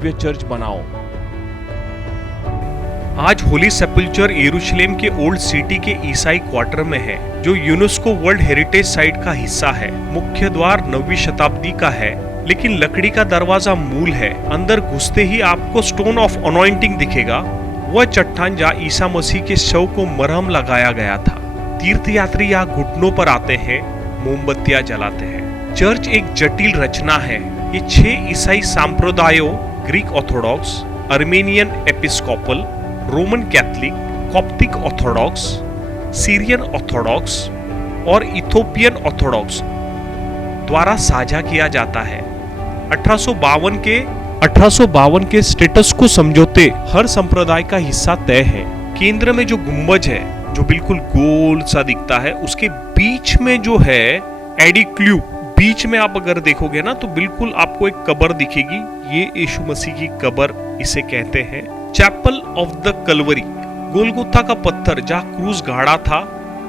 भव्य church बनाओ। आज होली सेपल्चर यरूशलेम के ओल्ड सिटी के ईसाई क्वार्टर में है, जो यूनेस्को वर्ल्ड हेरिटेज साइट का हिस्सा है। मुख्य द्वार 9वीं शताब्दी का है, लेकिन लकड़ी का दरवाजा मूल है। अंदर घुसते ही आपको स्टोन ऑफ अनॉइंटिंग दिखेगा, वह चट्टान जहाँ ईसा मसीह के शव को मरहम लगाया गया था। तीर्थयात्री यहाँ घुटनों पर आते हैं, मोमबत्तियां जलाते हैं। चर्च एक जटिल रचना है। ये 6 ईसाई संप्रदायों, Greek Orthodox, Armenian Episcopal, Roman Catholic, Coptic Orthodox, Syrian Orthodox और इथोपियन ऑर्थोडॉक्स द्वारा साझा किया जाता है। 1852 के स्टेटस को समझौते हर संप्रदाय का हिस्सा तय है। केंद्र में जो गुंबज है, जो बिल्कुल गोल सा दिखता है, उसके बीच में जो है एडिक्ल्यू, बीच में आप अगर देखोगे ना तो बिल्कुल आपको एक कब्र दिखेगी। ये यीशु मसीह की कब्र इसे कहते हैं। Chapel of the Calvary, Golgotha का पत्थर जहाँ क्रूस गाड़ा था,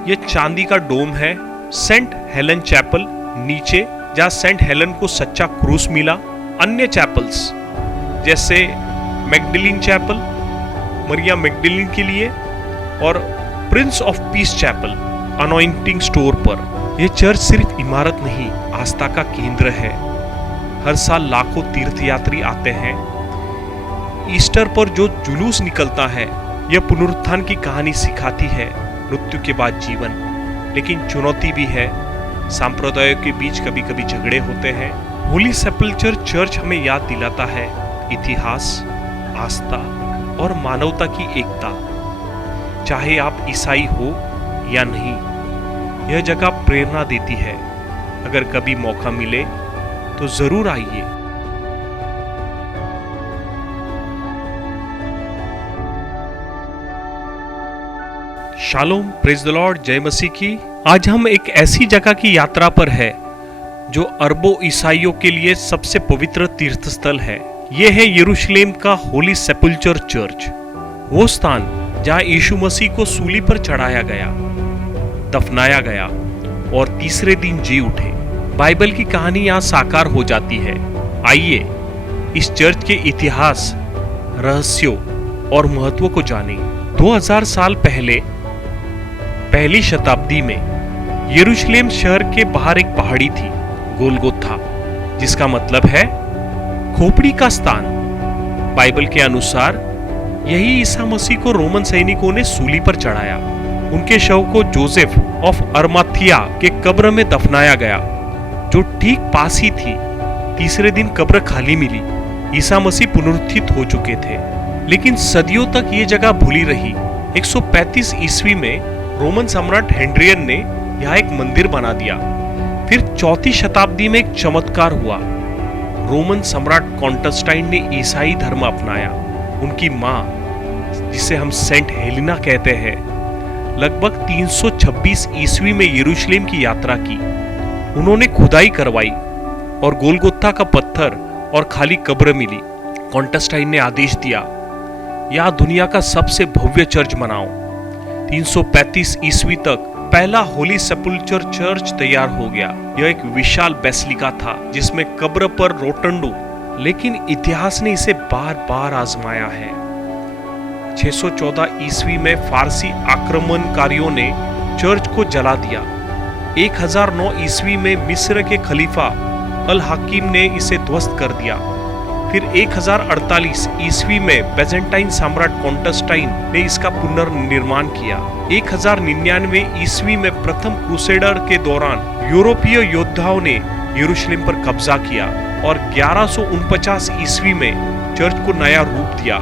यह चांदी का डोम है। सेंट हेलन चैपल नीचे, जहाँ सेंट हेलन को सच्चा क्रूस मिला। अन्य चैपल्स जैसे मैगडलिन चैपल मरिया मैगडलिन के लिए और prince of peace chapel anointing stone पर। यह चर्च सिर्फ इमारत नहीं, आस्था का केंद्र है। हर साल लाखों तीर्थयात्री आते हैं। ईस्टर पर जो जुलूस निकलता है, यह पुनरुत्थान की कहानी सिखाती है, मृत्यु के बाद जीवन। लेकिन चुनौती भी है, संप्रदायों के बीच कभी कभी झगड़े होते हैं। होली सेपल्चर चर्च हमें याद दिलाता है इतिहास, आस्था और मानवता की एकता। चाहे आप ईसाई हो या नहीं, यह जगह प्रेरणा देती है। अगर कभी मौका मिले तो जरूर आइए। शालोम, प्रेज द लॉर्ड, जय मसीह की। आज हम एक ऐसी जगह की यात्रा पर है जो अरबों ईसाइयों के लिए सबसे पवित्र तीर्थस्थल है। यह है यरूशलेम का होली सेपल्चर चर्च, वो स्थान जहां यीशु मसीह को सूली पर चढ़ाया गया, दफनाया गया और तीसरे दिन जी उठे। बाइबल की कहानी यहाँ साकार हो जाती है। आइए इस चर्च के इतिहास, रहस्यों और महत्व को जानें। 2000 साल पहले, पहली शताब्दी में यरूशलेम शहर के बाहर एक पहाड़ी थी, गोलगोथा, जिसका मतलब है खोपड़ी का स्थान। बाइबल के अनुसार यही ईसा मसीह को रोमन सैनिकों ने सूली पर चढ़ाया। उनके शव को जोसेफ ऑफ अरमाथिया के कब्र में दफनाया गया, जो ठीक पास ही थी। तीसरे दिन कब्र खाली मिली। ईसा मसीह पुनरुत्थित हो चुके थे, लेकिन सदियों तक ये जगह भूली रही। 135 ईस्वी में रोमन सम्राट हेनरियन ने यहाँ एक मंदिर बना दिया। फिर 4वीं शताब्दी में एक चमत्कार हुआ। रोमन सम्राट कॉन्स्टेंटाइन ने ईसाई धर्म अपनाया। उनकी माँ, जिसे हम सेंट हेलेना कहते हैं, लगभग 326 ईस्वी में यरूशलेम की यात्रा की। उन्होंने खुदाई करवाई और गोलगोथा का पत्थर और खाली कब्र मिली। कॉन्स्टेंटाइन ने आदेश दिया, यहाँ दुनिया का सबसे भव्य चर्च बनाओ। 335 ईस्वी तक पहला होली सेपल्चर चर्च तैयार हो गया। यह एक विशाल बेसिलिका था जिसमें कब्र पर रोटंडो, लेकिन इतिहास ने इसे बार बार आजमाया है। 614 ईस्वी में फारसी आक्रमणकारियों ने चर्च को जला दिया। 1009 ईस्वी में मिस्र के खलीफा अल हकीम ने इसे ध्वस्त कर दिया। फिर 1048 ईस्वी में बैजेंटाइन सम्राट कॉन्स्टेंटाइन ने इसका पुनर्निर्माण किया। 1099 ईस्वी में प्रथम क्रूसेडर के दौरान यूरोपीय योद्धाओं ने यरूशलेम पर कब्जा किया और 1149 ईस्वी में चर्च को नया रूप दिया,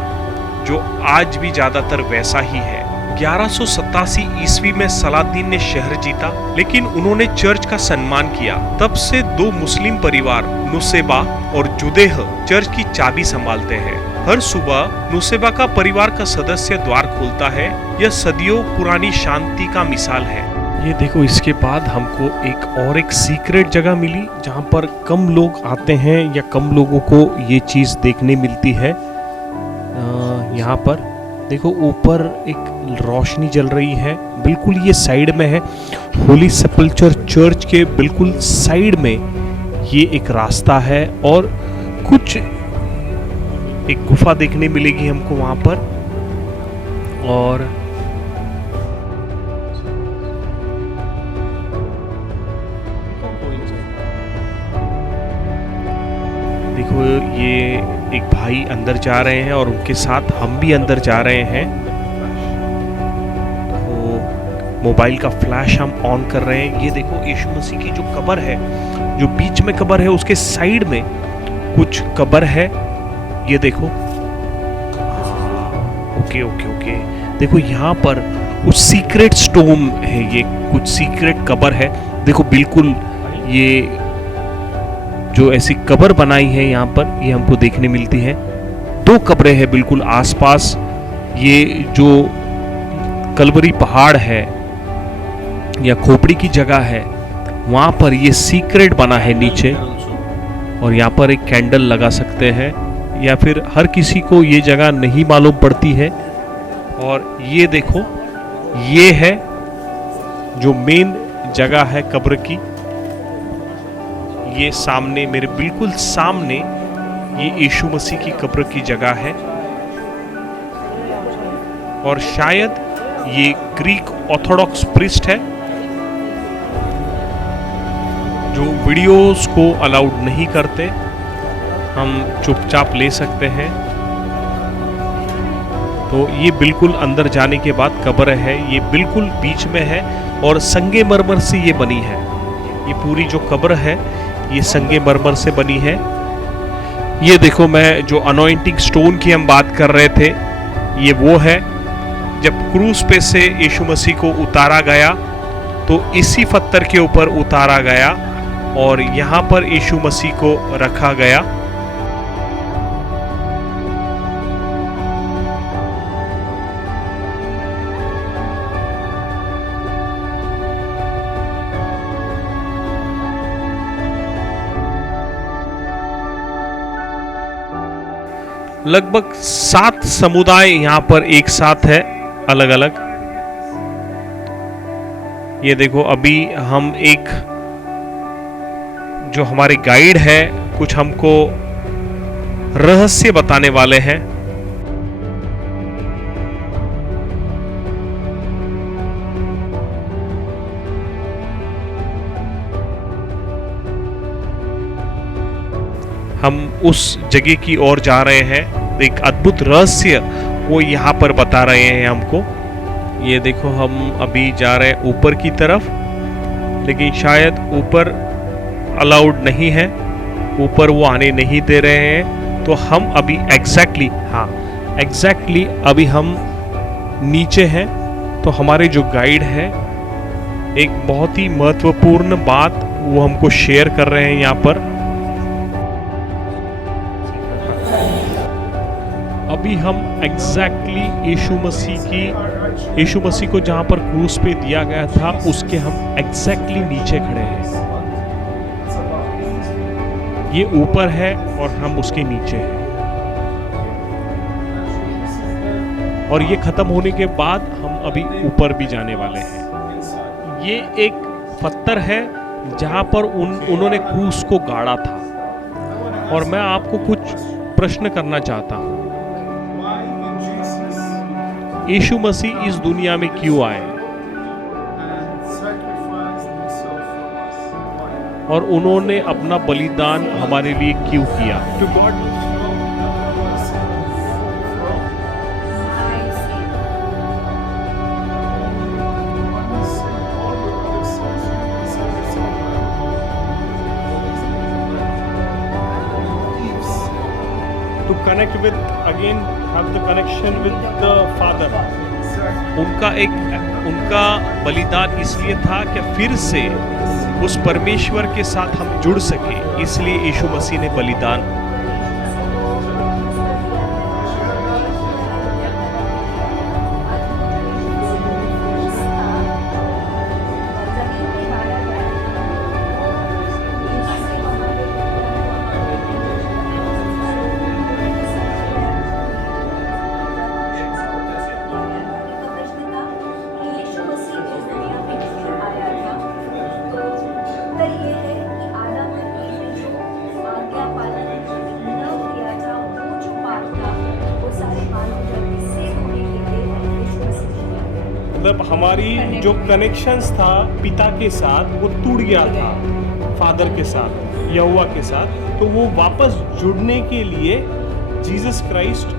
जो आज भी ज्यादातर वैसा ही है। 1187 ईस्वी में सलादीन ने शहर जीता, लेकिन उन्होंने चर्च का सम्मान किया। तब से 2 मुस्लिम परिवार, नुसेबा और जुदेह, चर्च की चाबी संभालते हैं। हर सुबह नुसेबा का परिवार का सदस्य द्वार खोलता है। यह सदियों पुरानी शांति का मिसाल है। ये देखो, इसके बाद हमको एक सीक्रेट जगह मिली जहाँ पर कम लोग आते हैं या कम लोगों को ये चीज़ देखने मिलती है। यहाँ पर देखो, ऊपर एक रोशनी जल रही है, बिल्कुल ये साइड में है। होली सेपल्चर चर्च के बिल्कुल साइड में ये एक रास्ता है और कुछ एक गुफा देखने मिलेगी हमको वहां पर। और देखो ये एक भाई अंदर जा रहे हैं और उनके साथ हम भी अंदर जा रहे हैं। तो मोबाइल का फ्लैश हम ऑन कर रहे हैं। ये देखो यीशु मसीह की जो कब्र है, जो बीच में कब्र है, उसके साइड में कुछ कब्र है। ये देखो, ओके ओके ओके, देखो यहाँ पर कुछ सीक्रेट स्टोन है, ये कुछ सीक्रेट कब्र है। देखो बिल्कुल ये जो ऐसी कब्र बनाई है यहाँ पर, ये हमको देखने मिलती है। 2 कब्रें हैं बिल्कुल आसपास। ये जो कलवरी पहाड़ है या खोपड़ी की जगह है, वहाँ पर ये सीक्रेट बना है नीचे। और यहाँ पर एक कैंडल लगा सकते हैं, या फिर हर किसी को ये जगह नहीं मालूम पड़ती है। और ये देखो, ये है जो मेन जगह है कब्र की। ये सामने, मेरे बिल्कुल सामने, ये यीशु मसीह की कब्र की जगह है। और शायद ये ग्रीक ऑर्थोडॉक्स प्रीस्ट है जो वीडियोस को अलाउड नहीं करते, हम चुपचाप ले सकते हैं। तो ये बिल्कुल अंदर जाने के बाद कब्र है, ये बिल्कुल बीच में है और संगमरमर से ये बनी है। ये पूरी जो कब्र है ये संगमरमर से बनी है। ये देखो, मैं जो अनॉइंटिंग स्टोन की हम बात कर रहे थे, ये वो है। जब क्रूस पे से यीशु मसीह को उतारा गया तो इसी पत्थर के ऊपर उतारा गया और यहाँ पर यीशु मसीह को रखा गया। लगभग 7 समुदाय यहाँ पर एक साथ है, अलग अलग। ये देखो, अभी हम एक जो हमारे गाइड है कुछ हमको रहस्य बताने वाले हैं। हम उस जगह की ओर जा रहे हैं, एक अद्भुत रहस्य वो यहाँ पर बता रहे हैं हमको। ये देखो, हम अभी जा रहे हैं ऊपर की तरफ, लेकिन शायद ऊपर अलाउड नहीं है, ऊपर वो आने नहीं दे रहे हैं। तो हम अभी एग्जैक्टली अभी हम नीचे हैं। तो हमारे जो गाइड है एक बहुत ही महत्वपूर्ण बात वो हमको शेयर कर रहे हैं यहाँ पर। अभी हम एग्जैक्टली यीशु मसीह को जहां पर क्रूस पे दिया गया था उसके हम एग्जैक्टली नीचे खड़े हैं। ये ऊपर है और हम उसके नीचे हैं। और ये खत्म होने के बाद हम अभी ऊपर भी जाने वाले हैं। ये एक पत्थर है जहां पर उन्होंने क्रूस को गाड़ा था। और मैं आपको कुछ प्रश्न करना चाहता हूं, यीशु मसीह इस दुनिया में क्यों आए और उन्होंने अपना बलिदान हमारे लिए क्यों किया? To God to connect with, again have the connection with the Father. उनका बलिदान इसलिए था कि फिर से उस परमेश्वर के साथ हम जुड़ सके, इसलिए यीशु मसीह ने बलिदान। मतलब हमारी जो कनेक्शंस था पिता के साथ वो टूट गया था, फादर के साथ, यहोवा के साथ, तो वो वापस जुड़ने के लिए जीसस क्राइस्ट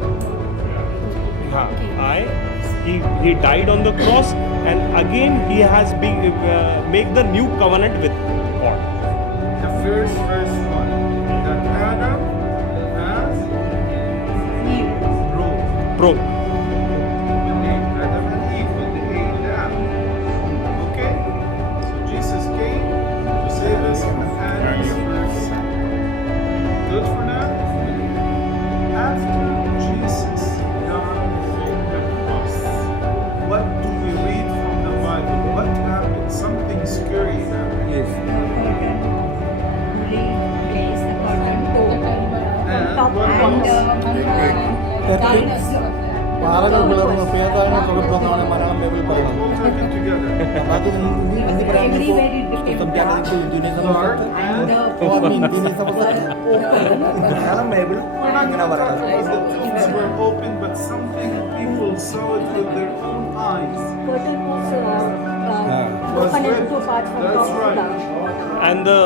आए, he died on the cross and again he has make the new covenant with God. The first verse 1 that Adam has broke. Adam and Eve with the Adam. Okay? So Jesus came to save us from Adam's first sin. Good for now? After Jesus died on the cross, what do we read from the Bible? What happened? Something scary happened. Yes. പാറകൾ പിളർന്ന് പേതാവിനെ തുടർന്നാണ് Malayalam Bible പറയുന്നത്. All talking together. അത് hindi പറയുന്നത് Malayalam Bible ഇങ്ങനെ പറയുന്നത്. The tombs were open, but something people saw it with their own eyes. Curtain was Was open red. into parts from That's top to right. down. And the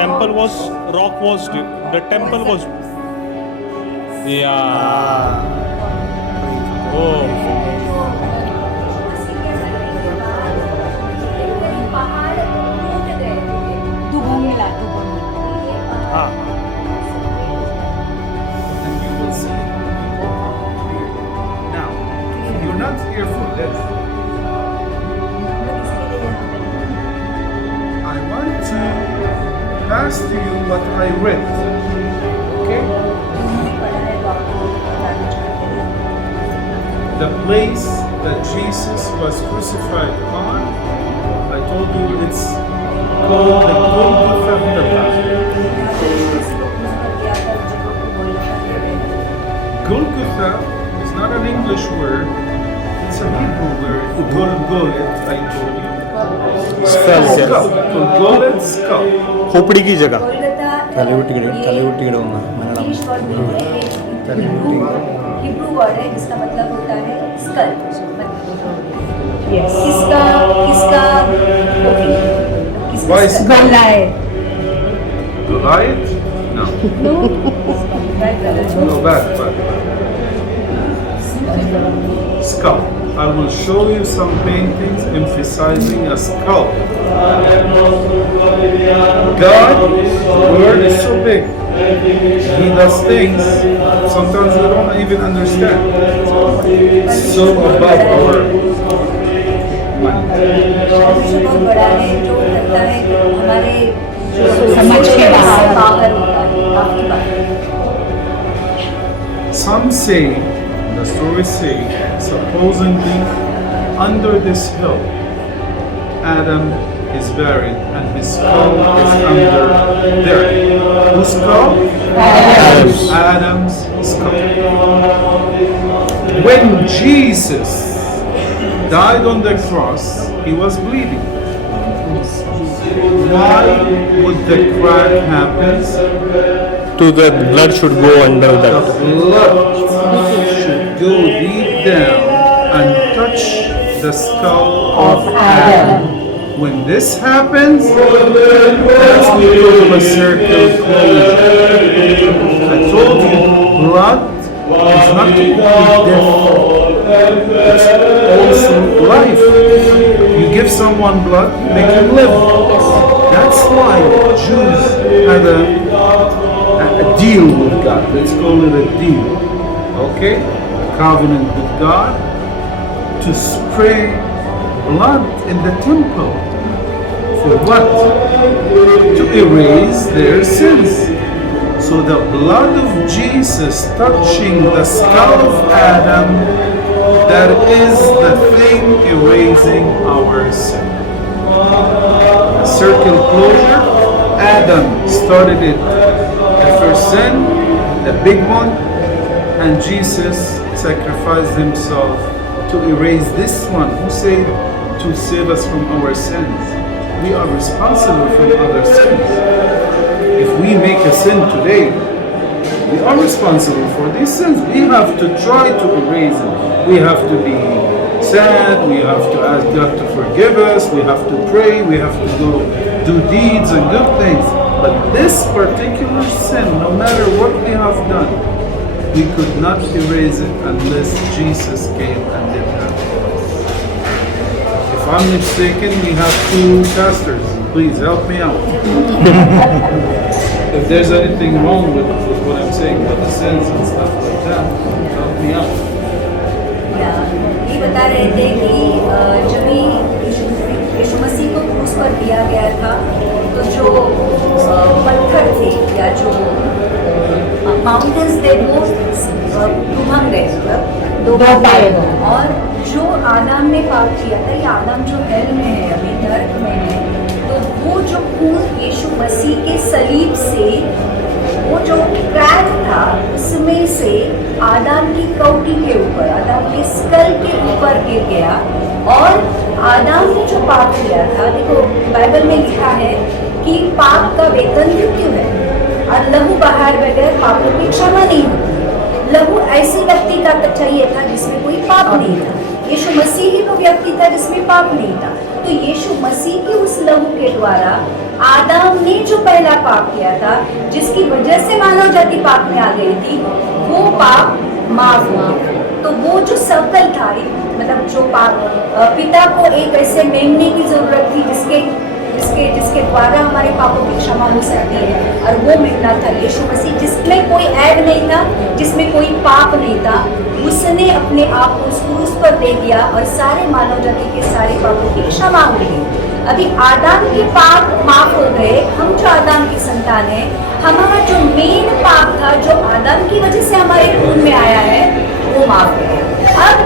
temple was, rock was, the temple was, yeah. Oh. दुगुन मिला हाँ. And you will see it here. Now, you're not here for this. I want to pass to you what I read. Okay? The place that Jesus was crucified on, I told you it's called the Golgotha Hill. Golgotha is not an English word, it's a Hebrew word. Golgolet, I told you. Skull. Golgolet skull. खोपड़ी की जगह तलेउटी होना Hebrew word है जिसका मतलब होता है school. किसका किसका Why skull? गला है? Goliath? No. No. No, back. Skull. I will show you some paintings emphasizing a skull. God, the word is so big. He does things sometimes we don't even understand. So above our mind. बहुत बड़ा है जो करता है हमारे समझ के बाहर होता है काफी बार. Some say, the stories say, supposedly under this hill, Adam is buried and his skull is under there. Whose skull? Adam's skull. When Jesus died on the cross, he was bleeding. Why would the crack happen? तो the blood should go under The that. blood should go deep down and touch the skull of Adam. When this happens, that's because a circle closure. I told you, blood is not only death, it's also life. You give someone blood, make him live. That's why Jews had a deal with God. Let's call it a deal. Okay? A covenant with God to spray blood in the temple. For what? To erase their sins. So the blood of Jesus touching the skull of Adam, that is the thing erasing our sin. A circle closure, Adam started it. The first sin, the big one, and Jesus sacrificed himself to erase this one. Who said to save us from our sins? We are responsible for other sins. If we make a sin today, We are responsible for these sins. We have to try to erase them. We have to be sad. We have to ask God to forgive us. We have to pray. We have to go do deeds and good things. But this particular sin, no matter what we have done, we could not erase it unless Jesus came and did that for us. If I'm mistaken, we have two pastors. Please help me out. If there's anything wrong with what I'm saying about the sins and stuff like that, help me out. ये बता रहे थे कि जब भी यीशु मसीह को क्रूस पर दिया गया था तो जो पत्थर थे या जो माउंटेन्स थे वो घुम गए, और जो आदम ने पाप किया था, या आदम जो हेल में है, अभी नर्क में है, तो वो जो खून यीशु मसीह के सलीब से वो जो क्रैक था उसमें से आदम की कौटी के ऊपर, आदम के स्कल के ऊपर गिर गया, और आदम ने जो पाप किया था, देखो बाइबल में लिखा है कि पाप का वेतन मृत्यु है और लहू बहाए बगैर पापों की क्षमा नहीं होती। लहू ऐसे व्यक्ति का चाहिए था जिसमें कोई पाप नहीं था। यीशु मसीह ही वो व्यक्ति था जिसमें पाप नहीं था। तो यीशु मसीह के उस लहू के द्वारा आदम ने जो पहला पाप किया था, जिसकी वजह से मानव जाति पाप में आ गई थी, वो पाप माफ हो गया। तो वो जो सर्कल था, मतलब जो पाप, पिता को एक ऐसे मेमने की जरूरत थी जिसके द्वारा हमारे पापों की क्षमा हो सकती है, और वो मेमना था यीशु मसीह, जिसमें कोई ऐब नहीं था, जिसमें कोई पाप नहीं था। उसने अपने आप को उस क्रूस पर दे दिया और सारे मानव जाति के सारे पापों की क्षमा हो गई। अभी आदम के पाप माफ हो गए, हम जो आदम की संतान है, हमारा जो मेन पाप था, जो आदम की वजह से हमारे खून में आया है, वो माफ हो गया। अब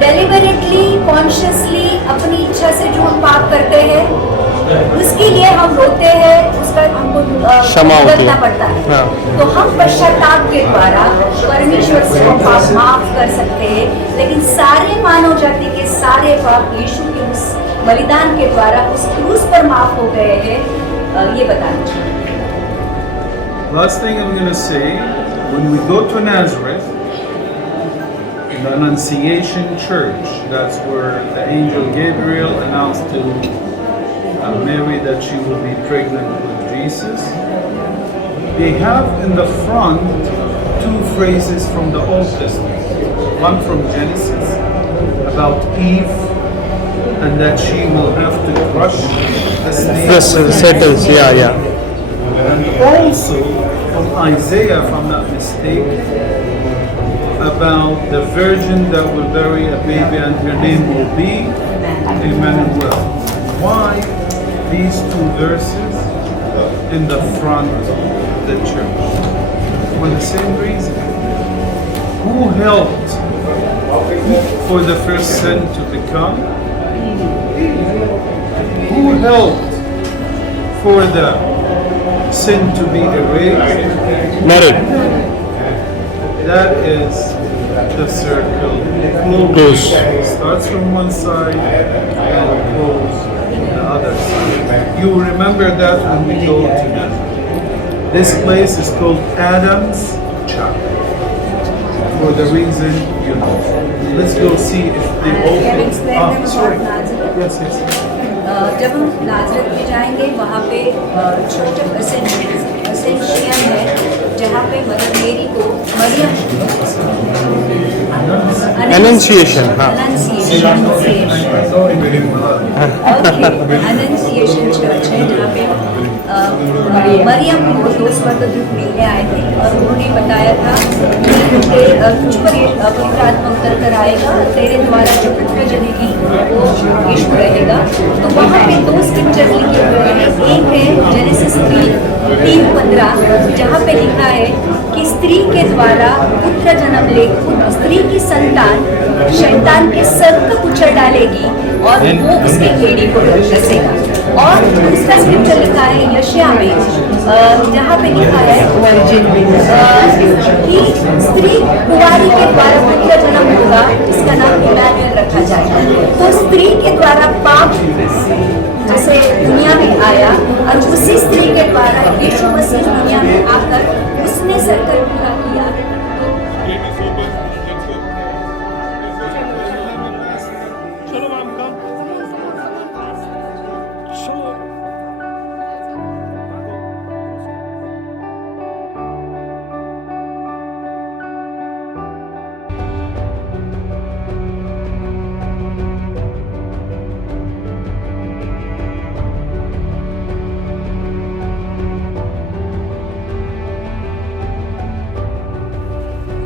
डेलिबरेटली, कॉन्शियसली, अपनी इच्छा से जो हम पाप करते हैं, उसके लिए हम रोते हैं, उसका हमको भुगतना पड़ता है। तो हम पश्चाताप के द्वारा परमेश्वर से हम पाप माफ कर सकते हैं, लेकिन सारे मानव जाति के सारे पाप यीशु के उस बलिदान के द्वारा उस क्रूस पर माफ हो गए हैं, ये बताना चाहिए। Last thing I'm going to say, when we go to Nazareth, the Annunciation Church, that's where the angel Gabriel announced to Mary that she will be pregnant with Jesus. They have in the front two phrases from the Old Testament. One from Genesis about Eve, and that she will have to crush the snake. Yes, Satan's, yeah. And also from Isaiah, if I'm not mistaken, about the virgin that will bury a baby and her name will be Emmanuel. Why these two verses in the front of the church? For the same reason. Who helped for the first sin to become? Who helped for the sin to be erased? Mary. That is the circle. Close. Starts from one side and goes the other side. You remember that when we go to that. This place is called Adam's Chapel. For the reason you know. Let's go see if they Can I explain them sorry. about Nazareth? Yes. जब हम नाजरत में जाएंगे, वहाँ पे church of असेंशियन है, जहाँ पे mother मेरी को मरियम Annunciation, हाँ। Annunciation चर्च है, जहाँ पे मरियम को दो स्वर्गदूत मिलने आए थे और उन्होंने बताया था कि तुझ पर पवित्र आत्मा उतर कर आएगा, तेरे द्वारा जो पुत्र जनेगी वो यीशु रहेगा। तो वहाँ पे दो स्क्रिप्चर लिखे हुए हैं। एक है जेनेसिस 3:15, जहाँ पे लिखा है कि स्त्री के द्वारा पुत्र जन्म ले, स्त्री की संतान शैतान के सर को कुचल डालेगी और वो उसके एड़ी को डसेगा। और दूसरा स्क्रिप्चर लिखा है यशायाह में, जहाँ पे लिखा है कि स्त्री कुंवारी के द्वारा पुत्र जन्म होगा, इसका नाम इम्मानुएल रखा जाएगा। तो स्त्री के द्वारा पाप जैसे दुनिया में आया और उसी स्त्री के द्वारा यीशु मसीह